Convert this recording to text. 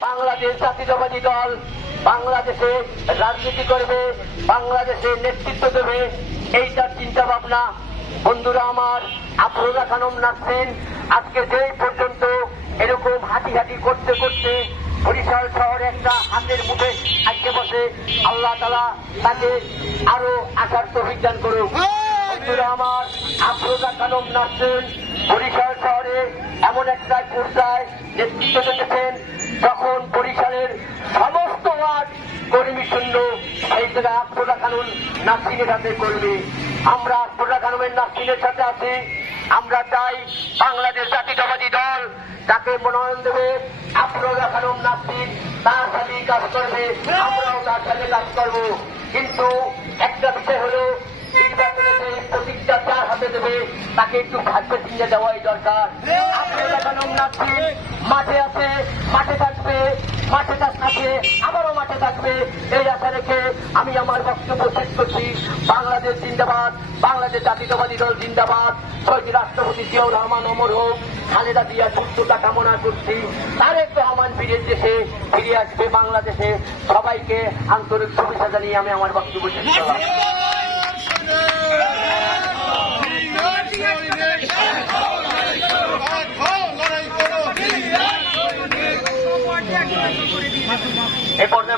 বাংলাদেশ জাতীয়তাবাদী দল বাংলাদেশে রাজনীতি করবে, বাংলাদেশে নেতৃত্ব দেবে এই এইটার চিন্তা ভাবনা। বন্ধুরা আমার, আফরোজা খানম নাসরিন, আজকে যেই পর্যন্ত এরকম হাঁটি হাঁটি করতে করতে বরিশাল শহরে একটা হাতের মুখে আজকে বসে, আল্লাহ তালা তাকে আরও আসার তভিজ্ঞান করুক। বন্ধুরা আমার, আফরোজা খানম নাসরিন, বরিশাল শহরে এমন একটা পর্যায়ে নেতৃত্ব দিতেছেন যখন বরিশালের সমস্ত ওয়ার্ড কর্মী শূন্য, সেই জায়গায় আফরোজা খানুন নাসরিনের হাতে করবে। আমরা আফরোজা খানুমের নাসরিনের সাথে আছি। আমরা চাই বাংলাদেশ জাতীয়তাবাদী দল তাকে মনোনয়ন দেবে। আফরোজা খানুম নাসরিন তার সাথে কাজ করবে। আমরাও তার সাথে কাজ করব। কিন্তু একটা বিষয় হলো দেবে তাকে একটু ভাগ্য চিনে দেওয়াই দরকার। মাঠে আছে, মাঠে থাকবে মাঠে থাকবে, আবারও মাঠে থাকবে। এই আশা রেখে আমি আমার বক্তব্য শেষ করছি। বাংলাদেশ জিন্দাবাদ, বাংলাদেশ জাতীয়তাবাদী দল জিন্দাবাদ। শহীদ রাষ্ট্রপতি জিয়াউর রহমান অমর হোক, খালেদা জিয়া সুস্থতা কামনা করছি। তারেক রহমান ফিরে দেশে, ফিরে আসবে বাংলাদেশে। সবাইকে আন্তরিক শুভেচ্ছা জানিয়ে আমি আমার বক্তব্য শেষ করলাম। এ পর্যায়ে